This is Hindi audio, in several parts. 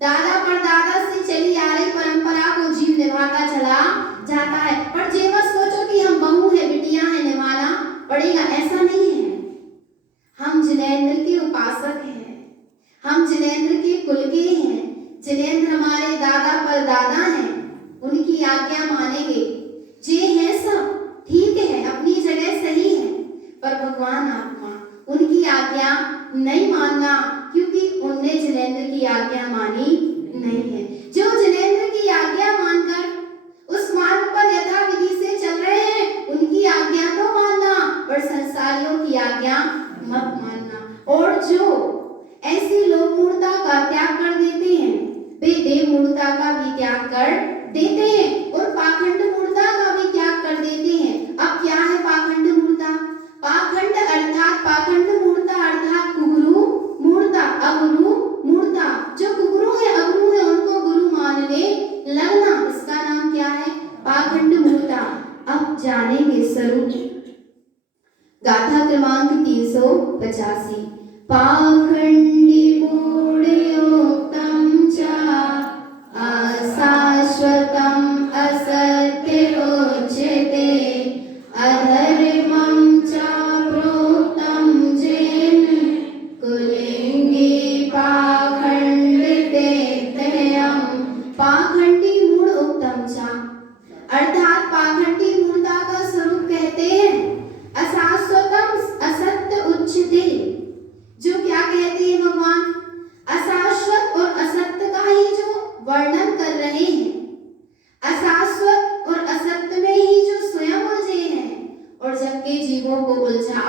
दादा परदादा से चली आ रही परंपरा को जीव निभाता चला जाता है। पर जे मत सोचो कि हम बहू है, बिटिया है, निभाना पड़ेगा, ऐसा नहीं है। हम जिनेंद्र के उपासक हैं, हम जिनेंद्र के कुल के हैं। जिनेंद्र हमारे दादा परदादा हैं, उनकी आज्ञा मानेंगे। जे है सब ठीक है, अपनी जगह सही है, पर भगवान आत्मा उनकी आज्ञा नहीं मानना, क्योंकि उनने जिनेंद्र की आज्ञा मानी नहीं है। जो जिनेंद्र की आज्ञा मानकर उस मार्ग पर यथा विधि से चल रहे हैं, उनकी आज्ञा तो मानना, पर संसारियों की आज्ञा मत मानना। और जो ऐसी लोक मूर्ता का त्याग कर देते हैं, वे देव मूर्ता का भी त्याग कर देते हैं और पाखंड मूर्ता का भी त्याग कर देते हैं। अब क्या है पाखंड मूर्ता? पाखंड अर्थात पाखंड मूर्ता अर्थात कुगुरु मूर्ता, अगुरु मूर्ता। जो कुगुरु है, अगुरु है, उनको गुरु मानने लगना, इसका नाम क्या है? पाखंड मूर्ता। अब जानेंगे स्वरूप। गाथा क्रमांक 385। पाखंडी मूढ़योक्तं च अशाश्वतं असत्योच्यते अधर्मं च प्रोक्तं येन कुलिङ्गे पाखंडिते तयम्। पाखंडी मूढ़ उक्तम च अर्थात पाखंडी मूर्ता का स्वरूप कहते हैं अशाश्वतम असत्य उच्यते। जो क्या कहते हैं भगवान? अशाश्वत और असत्य का ही जो वर्णन कर रहे हैं। अशाश्वत और असत्य में ही जो स्वयं उलझे हैं और जबकि जीवों को उलझा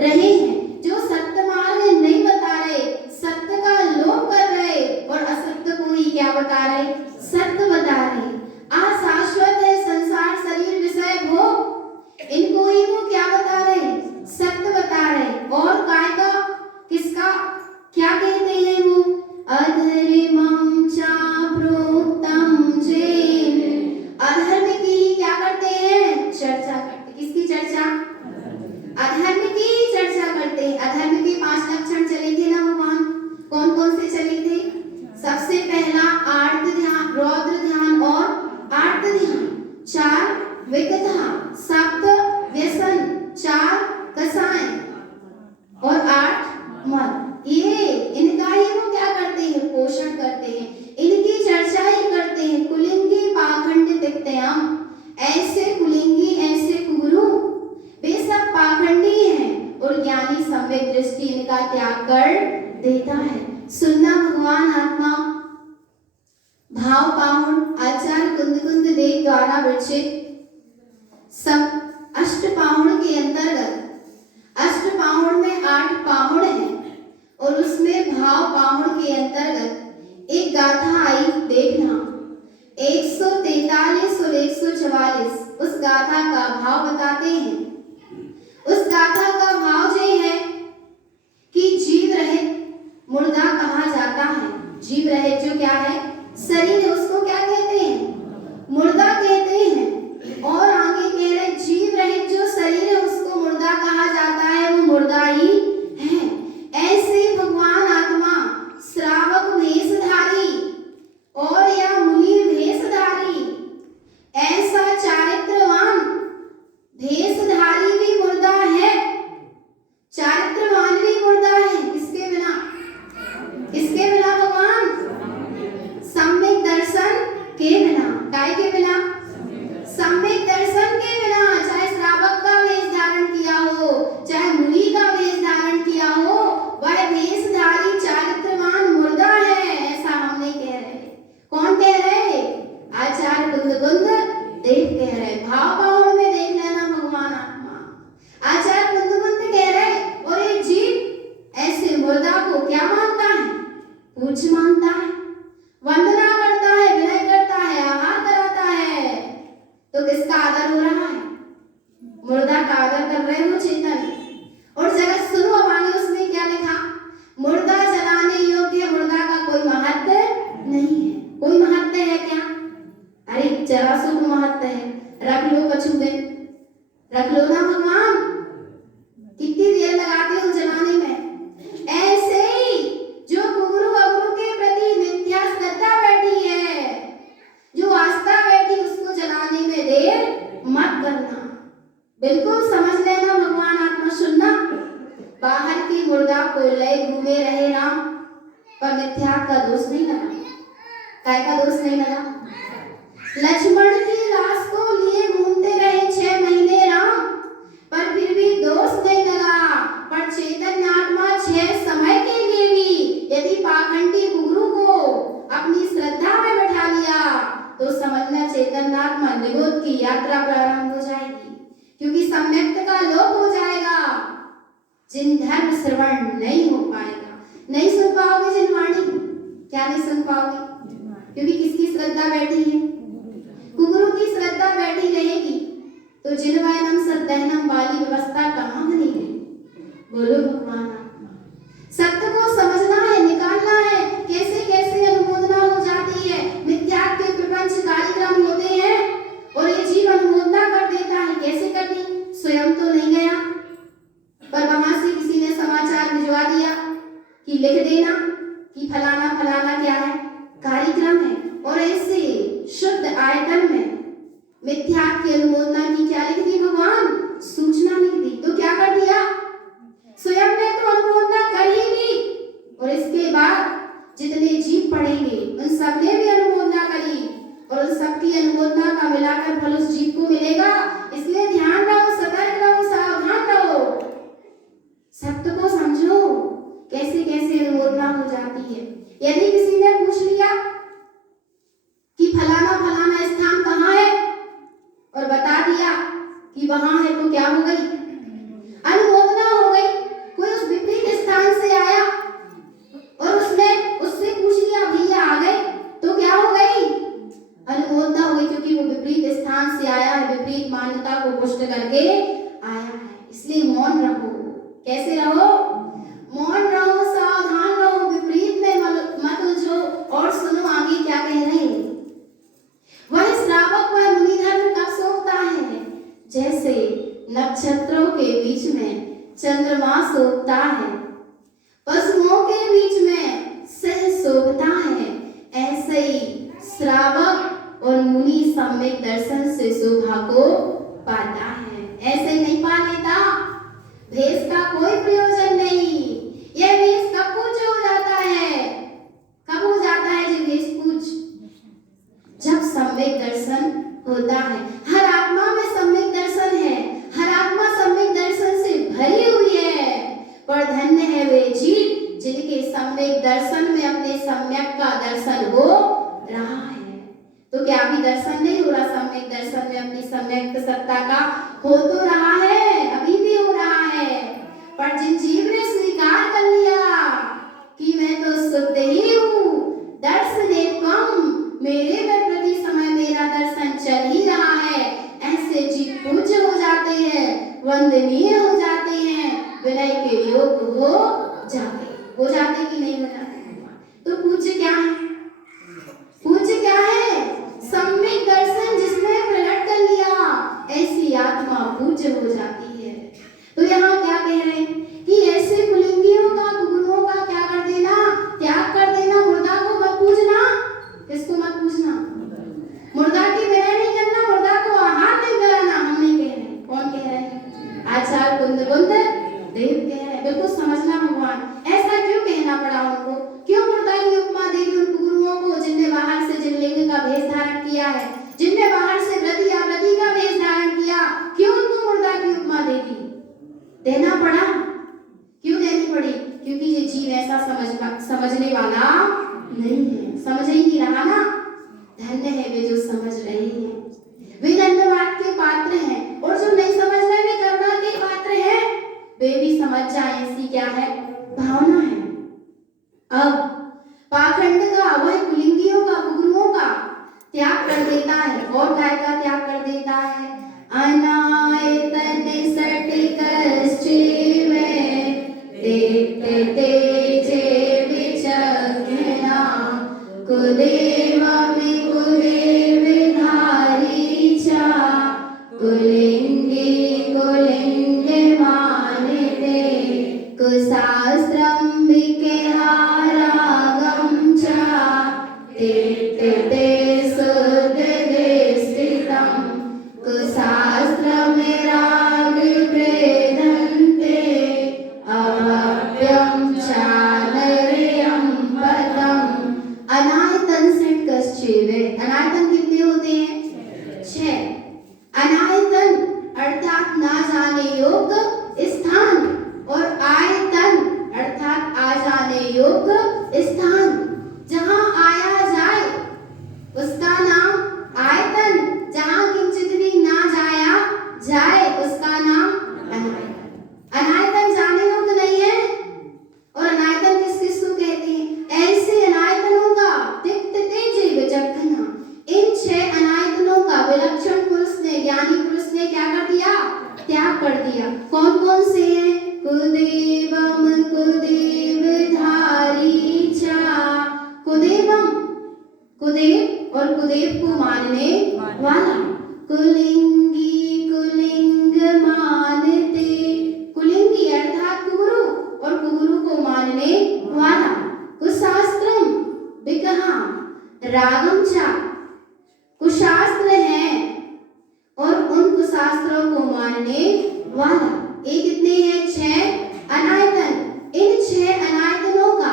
रहे हैं। जो सत्य मार्ग नहीं बता रहे, सत्य का लोभ कर रहे और असत्य को ही क्या बता रहे? सत्य बता रहे। अशाश्वत है संसार, शरीर, विषय, भोग, इनको ही वो क्या बता रहे? सत्य बता रहे। और काय का, किसका क्या कहते हैं वो? अधर्मं च प्रोक्तं येन। अधर्म की क्या करते हैं? चर्चा करते। किसकी चर्चा? अधर्म की चर्चा करते हैं। अधर्म के 5 लक्षण चले थे ना भगवान, कौन कौन से चले थे? सबसे पहला आर्त ध्यान, रौद्र ध्यान और आर्त ध्यान। 4 विकथा, 7 व्यसन, 4 कसाय और 8 मत। ये इनका ही वो क्या करते हैं? पोषण करते हैं, इनकी चर्चा ही करते हैं। कुलिंगी पाखंड तिक्तयम्, ऐसे कुलिंगी, ऐसे कुगुरु, वे सब पाखंडी हैं और ज्ञानी सम्यक दृष्टि इनका त्याग कर देता है। सुनना भगवान आत्मा भाव पाहुण आचार्य कुंद देव द्वारा विरचित सब अष्ट पाहुण के अंतर्गत, अष्ट पाहुण में 8 पाहुण हैं और उसमें भाव पाहुण के अंतर्गत एक गाथा आई, देखना 143 और 144। उस गाथा का भाव बताते हैं। उस गाथा का भाव ये है कि जीव रहित मुर्दा कहा जाता है। जीव रहित जो क्या है? शरीर है, उसको क्या कहते हैं? मुर्दा कहते हैं। और आगे कह रहे जीव रहित जो शरीर है उसको मुर्दा कहा जाता है, वो मुर्दा ही है। ऐसे भगवान आत्मा श्रावक वेशधारी और या मुनि वेशधारी, ऐसा चारित्रवान भेषधारी भी मुर्दा है, चारित्रवान भी मुर्दा है। किसके बिना? किसके बिना भगवान? सम्यक दर्शन के को लय घूमे रहे राम, पर मिथ्या का दोष नहीं लगा। काय का दोष नहीं लगा? लक्ष्मण की लाश को लिए घूमते रहे 6 महीने राम, पर फिर भी दोष नहीं लगा। पर चैतन्य आत्मा 6 समय के लिए भी यदि पाखंडी गुरु को अपनी श्रद्धा में बैठा लिया तो समझना चैतन्य आत्मा निरोध की यात्रा प्रारंभ हो जाएगी, क्योंकि सम्यक्त का लोप हो जाएगा। जिन धर्म श्रवण नहीं हो पाएगा, नहीं सुन पाओगे जिन वाणी, क्या नहीं सुन पाओगे? क्योंकि किसकी श्रद्धा बैठी है? गुरु की श्रद्धा बैठी रहेगी तो जिनवायनम सद्दहनम वाली व्यवस्था कहाँ बनेगी? बोलो भगवान। सत्य को समझना है, निकालना है, कैसे कैसे अनुमोदना हो जाती है। मिथ्या के प्रपंच कार्यक्रम होते हैं और ये जीव अनुमोदना कर देता है। कैसे कर दी? स्वयं तो नहीं गया, पर वहां से किसी ने समाचार भिजवा दिया कि लिख देना कि फलाना फलाना क्या है, कार्यक्रम है। और ऐसे शुद्ध आयतन में मिथ्या की अनुमोदना की क्या लिख दी भगवान? सूचना लिख दी। तो क्या कर दिया? स्वयं ने तो अनुमोदना कर ही दी और इसके बाद जितने जीव पढ़ेंगे उन सब ने भी अनुमोदना करी और उन सबकी अनुमोदना का मिलाकर फल उस जीव को मिलेगा। इसलिए ध्यान रहो, सतर्क रहो, सावधान रहो, सत्य को समझो कैसे कैसे अनुमोदना हो जाती है। यदि किसी ने पूछ लिया कि फलाना फलाना स्थान कहाँ है और बता दिया कि वहां है, तो क्या हो गई? अनुमोदना हो गई। कोई उस विपरीत स्थान से आया और उसने उससे पूछ लिया भैया आ गए, तो क्या हो गई? अनुमोदना हो गई, क्योंकि वो विपरीत स्थान से आया है, विपरीत मान्यता को पुष्ट करके आया है। इसलिए मौन रहो। कैसे रहो? मौन रहो, सावधान रहो, विपरीत में मत उलझो। और सुनो आगे क्या कह रहे हैं। वह श्रावक वह मुनि धर्म कब शोभता है? जैसे नक्षत्रों के बीच में चंद्रमा शोभता है, पशुओं के बीच में सिंह शोभता है, ऐसे ही श्रावक और मुनि सम्यक दर्शन से शोभा को पाता है। ऐसे नहीं पा लेता। भेष का कोई प्रयोजन नहीं। यह भेष कब पूज्य हो जाता है? कब हो जाता है जब भेष पूज्य? जब सम्यक दर्शन होता है। हर आत्मा में सम्यक दर्शन है, हर आत्मा सम्यक दर्शन से भरी हुई है। पर धन्य है वे जीव जिनके सम्यक दर्शन में अपने सम्यक का दर्शन हो रहा है। तो क्या अभी दर्शन नहीं हो रहा? सम्यक दर्शन में अपनी सम्यक सत्ता का हो तो रहा है, अभी भी हो रहा है। पर जिन जीव ने स्वीकार कर लिया कि मैं तो शुद्ध ही हूँ, दर्शने कम, मेरे में प्रति समय मेरा दर्शन चल ही रहा है, ऐसे जीव पूज्य हो जाते हैं, वंदनीय हो जाते हैं, विनय के योग्य हो जाते कि नहीं हो जाते? तो पूज्य क्या है? पूज्य क्या है? सम्यक दर्शन जिसने प्रकट कर लिया, ऐसी आत्मा पूज्य हो जाती है। तो यहाँ क्या कह रहे हैं कि ऐसे कुलिंगियों का, गुरुओं का क्या कर देना? त्याग कर देना। मुर्दा को मत पूजना। किसको मत पूजना? मुर्दा की विनय नहीं करना, मुर्दा को आहार नहीं कराना। हम नहीं कह रहे। कौन कह रहे हैं? आचार्य कुंद देव कह रहे हैं। बिल्कुल समझना भगवान, ऐसा क्यों कहना पड़ा उनको? क्यों मुर्दा की उपमा दे दी उन गुरुओं को जिनने बाहर से जिन लिंग का भेष धारण किया है, जिनने बाहर से व्रती या व्रती का भेष धारण किया? क्यों उनको मुर्दा की उपमा दे दी? देना पड़ा। क्यों देनी पड़ी? क्योंकि ये जीव ऐसा समझने वाला नहीं है, समझ ही नहीं रहा ना। धन्य है वे जो समझ रहे हैं, वे धन्यवाद के पात्र हैं। और जो नहीं समझ रहे वे करुणा के पात्र हैं, वे भी समझ जाए, ऐसी क्या है? भावना है। अब पाखंड का, वह कुलिंगियों का, गुरुओं का त्याग कर देता है। और काय का त्याग कर देता है? अनायतन सटिक देखते जे विचक्षणा, कुदेव में कुदेव धार योग्य स्थान, जहाँ आया जाए उसका नाम आयतन, जहाँ किंचित भी ना जाया जाए उसका नाम अनायतन। अनायतन जाने योग्य नहीं है। और अनायतन किस किस को कहते हैं? ऐसे अनायतनों का तिक्त तेजे विचक्षणा, इन 6 अनायतनों का विलक्षण पुरुष ने, ज्ञानी पुरुष ने क्या कर दिया? त्याग कर दिया। कौन कौन से हैं? कुदेवम कुदेव धारी चा, कुदेवम, कुदेव और कुदेव को मानने वाला, कुलिंगी कुलिंग मानते, कुलिंगी अर्थात कुगुरु और कुगुरु को मानने वाला, कुशास्त्रम विकहा रागम चा, कुशास्त्र है और उन कुशास्त्रों को मानने वाला। ये कितने हैं? 6 अनायतन। इन 6 अनायतनों का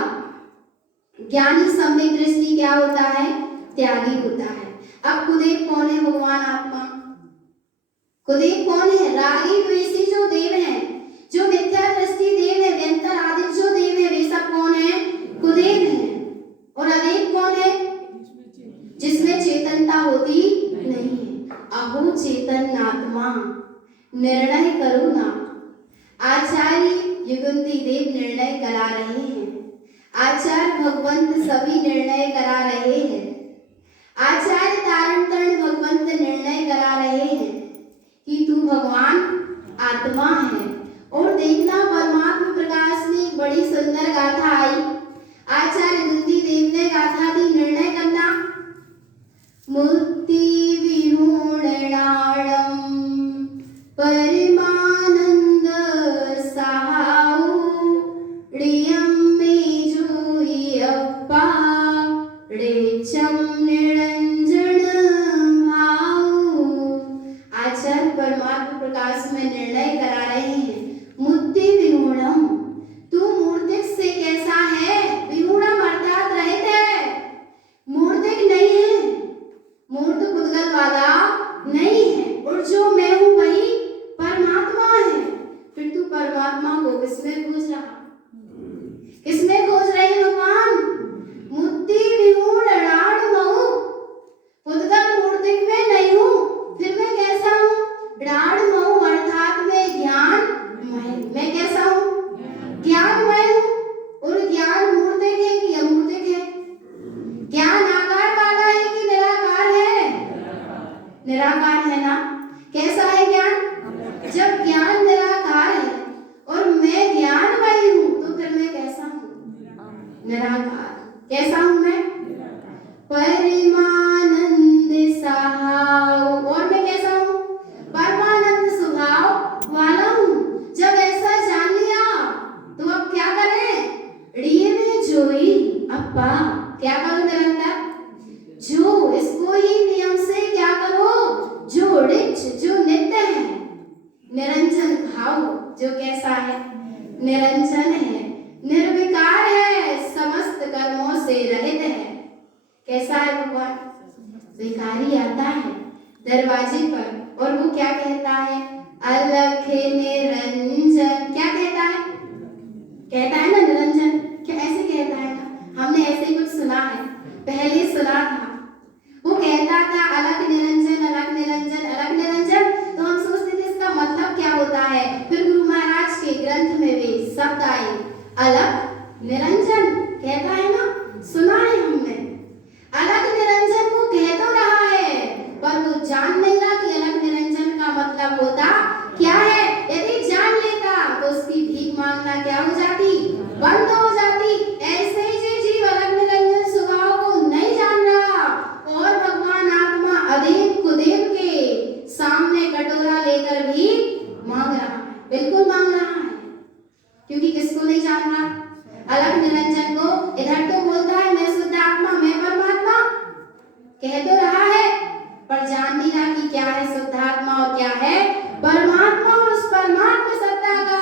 ज्ञानी सम्यक दृष्टि क्या होता है? त्यागी होता है। अब कुदेव कौन है? भगवान आत्मा। कुदेव कौन है? रागी द्वेषी जो देव हैं, जो मिथ्या दृष्टि देव है, व्यंतर आदि जो देव है, वे सब कौन है? कुदेव है। और अदेव कौन है? जिसमें चेतनता होती नहीं है। अहो चेतन आत्मा निर्णय करो ना। आचार्य युगंती देव निर्णय करा रहे हैं, आचार्य भगवंत सभी निर्णय करा रहे हैं, आचार्य तारण तरण भगवंत निर्णय करा रहे हैं कि तू भगवान आत्मा है। और देखना परमात्मा प्रकाश में एक बड़ी सुंदर गाथा आई, आचार्य युगंती देव ने गाथा दी, निर्णय करना। मुक्ति विहूणाणम परमानंद सहाऊ ऋयम में जोई अप्पा ऋचम निरंजन भाऊ। आचार्य परमात्मा प्रकाश में निर्णय करा रहे हैं, मुक्ति विहूणम, तू मूर्तिक से कैसा है? विहूणम अर्थात रहित है, मूर्तिक नहीं है, मूर्त पुद्गल वाला नहीं है। और जो मैं हूँ वही परमात्मा है। फिर तू परमात्मा को किसमें खोज रहा? किसमें खोज रहे भगवान? मुक्ति विहूण राड महू, पुद्गल मूर्तिक में नहीं हूँ, फिर मैं कैसा हूँ? राड महू अर्थात मैं ज्ञानमय। मैं कैसा हूँ? ज्ञानमय हूँ। और ज्ञान मूर्तिक है कि अमूर्तिक है? ज्ञान आकार वाला है कि निराकार है? निराकार है ना। कैसा है ज्ञान? जब ज्ञान निराकार है और मैं ज्ञानमय हूँ, तो फिर मैं कैसा हूँ? निराकार। कैसा हूँ मैं? परमानंद सहाऊ। और मैं कैसा हूँ? परमानंद स्वभाव वाला हूँ। जब ऐसा जान लिया तो अब क्या करें? ऋय में जोई अप्पा, क्या करो निरंतर? जो इसको ही नियम से क्या करो? जो ऋच, जो नित्य है, निरंजन भाव, जो कैसा है? निरंजन है, निर्विकार है, समस्त कर्मों से रहित है। कैसा है भगवान? भिखारी आता है दरवाजे पर और वो क्या कहता है? अलख निरंजन। क्या कहता है? कहता है ना निरंजन, क्या ऐसे कहता है ना? हमने ऐसे ही कुछ सुना है, पहले सुना था। वो कहता था अलख निरंजन, अलख निरंजन, अलख निरंजन। तो हम सोचते थे इसका मतलब क्या होता है। फिर गुरु महाराज के ग्रंथ में वे शब्द आए, अलख निरंजन कहता है ना, सुना है हमने। अलख निरंजन को कह तो रहा है, पर वो जान नहीं रहा कि अलख निरंजन का मतलब होता क्या है। यदि जान लेता तो उसकी भीख मांगना क्या हो जाती? बंद हो जाती। ऐसे ही जो जीव अलख निरंजन स्वभाव को नहीं जान रहा और भगवान आत्मा अदेव कुदेव के सामने कटोरा लेकर भी मांग रहा है, बिल्कुल मांग रहा है। क्योंकि किसको नहीं जान रहा? अलख निरंजन को। इधर तो बोलता है मैं शुद्ध आत्मा, मैं परमात्मा, कह तो रहा है, पर जान नहीं रहा कि क्या है शुद्ध आत्मा और क्या है परमात्मा। और उस परमात्मा सत्ता का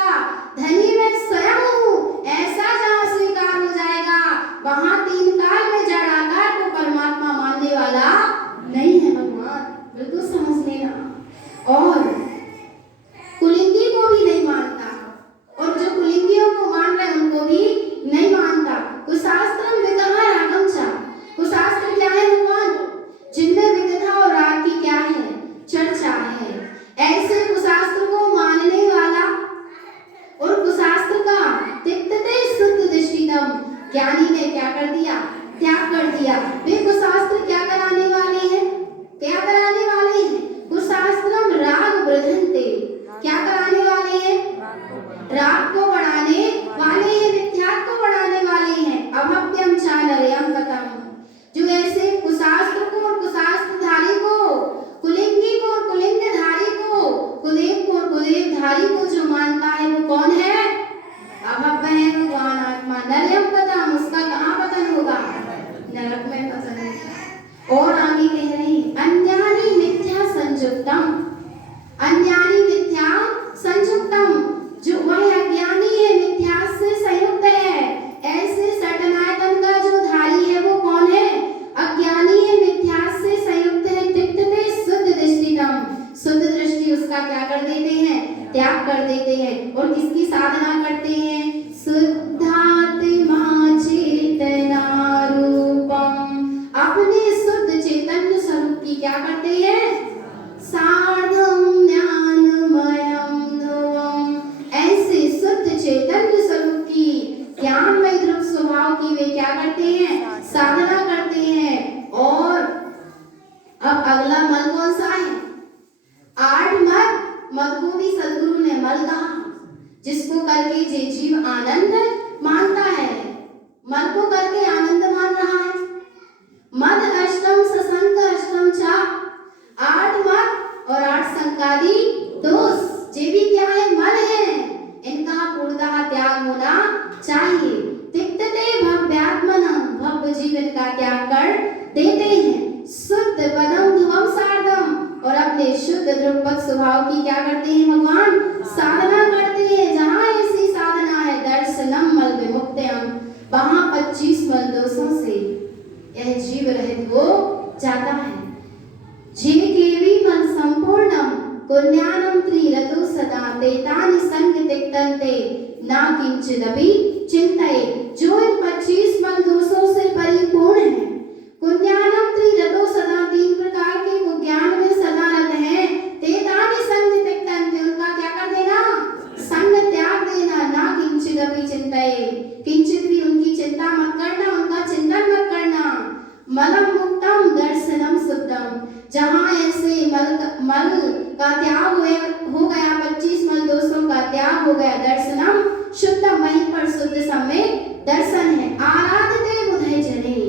धनी मैं स्वयं हूँ, ऐसा जहाँ स्वीकार हो जाएगा वहां 3 काल में जड़ आकार को परमात्मा मानने वाला नहीं है भगवान, बिल्कुल समझ लेना। और कुलिंगी को भी नहीं मानता, और जो कुलिंगियों को मान रहे हैं उनको भी नहीं मानता। ज्ञानी ने क्या कर दिया? त्याग कर दिया। वे कुशास्त्र क्या कराने वाले हैं? क्या कराने वाले हैं? कुशास्त्रम राग वृद्धन्ते, क्या कराने वाले हैं? राग को बढ़ाने वाले हैं, मिथ्यात्व को बढ़ाने वाले हैं। अभव्यम चानरयम कथम, जो ऐसे कुशास्त्र को और कुशास्त्रधारी को, कुलिंगी को और कुलिंगधारी को, कुदेव को और कुदेवधारी को जो मानता है वो कौन है? अभव्य है भगवान आत्मा। नरयम कथम, उसका कहाँ पतन होगा? नरक में पतन होगा। और आगे कह रहे हैं अन्यानि मिथ्या संयुक्तम, अन्यानि मिथ्या संयुक्तम, जो वह अज्ञानी है, मिथ्या से संयुक्त है। ऐसे सटनायतन का जो धारी है वो कौन है? अज्ञानी है, मिथ्या से संयुक्त है। तिक्तते शुद्ध दृष्टितम, शुद्ध दृष्टि उसका क्या कर देते हैं? त्याग कर देते हैं। और किसकी साधना करते हैं? शुद्धात्मा चेतना रूपम, अपने शुद्ध चैतन्य स्वरूप की क्या करते हैं? सार्धम ज्ञानमयम ध्रुवम, ऐसे शुद्ध चैतन्य स्वरूप की ज्ञानमय ध्रुव स्वभाव की वे क्या करते हैं? साधना करते हैं। और अब अगला मल कौन सा है? 8 मत। मत को भी सद्गुरु ने मल कहा, जिसको करके जे जीव आनंद मानता है, मन को करके आनंद मान रहा है। मद अष्टम ससंग अष्टम चा, 8 मत और 8 संकादी दोष, जे भी क्या है? मन है। इनका पूर्णतः त्याग होना चाहिए। तिक्तते भव्यात्मनः, भव्य जीवन का त्याग कर देते हैं। शुद्ध पदम ध्रुवम सार्धम, और अपने शुद्ध ध्रुवपद स्वभाव की क्या करते हैं भगवान? साधना करते हैं। जहाँ ऐसी साधना है दर्शनम मल विमुक्तयम, वहाँ 25 मल दोषों से यह जीव रहित हो जाता है। जे केवी मन संपूर्णम पुण्यानम त्रिरतो सदा तेतानि संग तिक्तन्ते ना किंचिदपि चिंतये, जो इन 25 मल दोषों से परिपूर्ण है। पुण्यानम त्रिरतो सदा, 3 प्रकार के वो ज्ञान में सदा रत हैं। तेतानि संग तिक्तन्ते, उनका क्या कर देना? संग त्याग देना। ना किंचिदपि चिंतये, किंचित भी उनकी चिंता मत करना, उनका चिंतन मत करना। मलम मुक्तम दर्शनम शुद्धम, जहाँ ऐसे मल का त्याग हो गया, 25 मल दोषों का त्याग हो गया, दर्शनम शुद्धम, वहीं पर शुद्ध सम्यक दर्शन है। आराधते बुधे जने,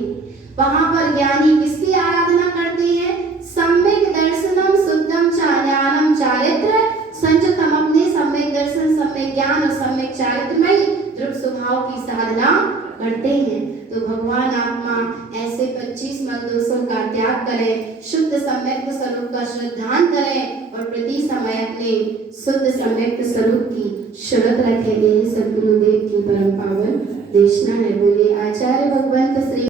वहाँ पर ज्ञानी किसकी आराधना करते हैं? सम्यक दर्शनम शुद्धम ज्ञानम चारित्र संयुतम, अपने सम्यक दर्शन, सम्यक ज्ञान और सम्यक चारित्रमय ध्रुव स्वभाव की साधना करते हैं। तो भगवान आत्मा ऐसे 25 मल दोषों का त्याग करें, शुद्ध सम्यक स्वरूप का श्रद्धान करें और प्रति समय अपने शुद्ध सम्यक स्वरूप की शरत रखें। सद्गुरुदेव की परम पावन देशना है। बोलिए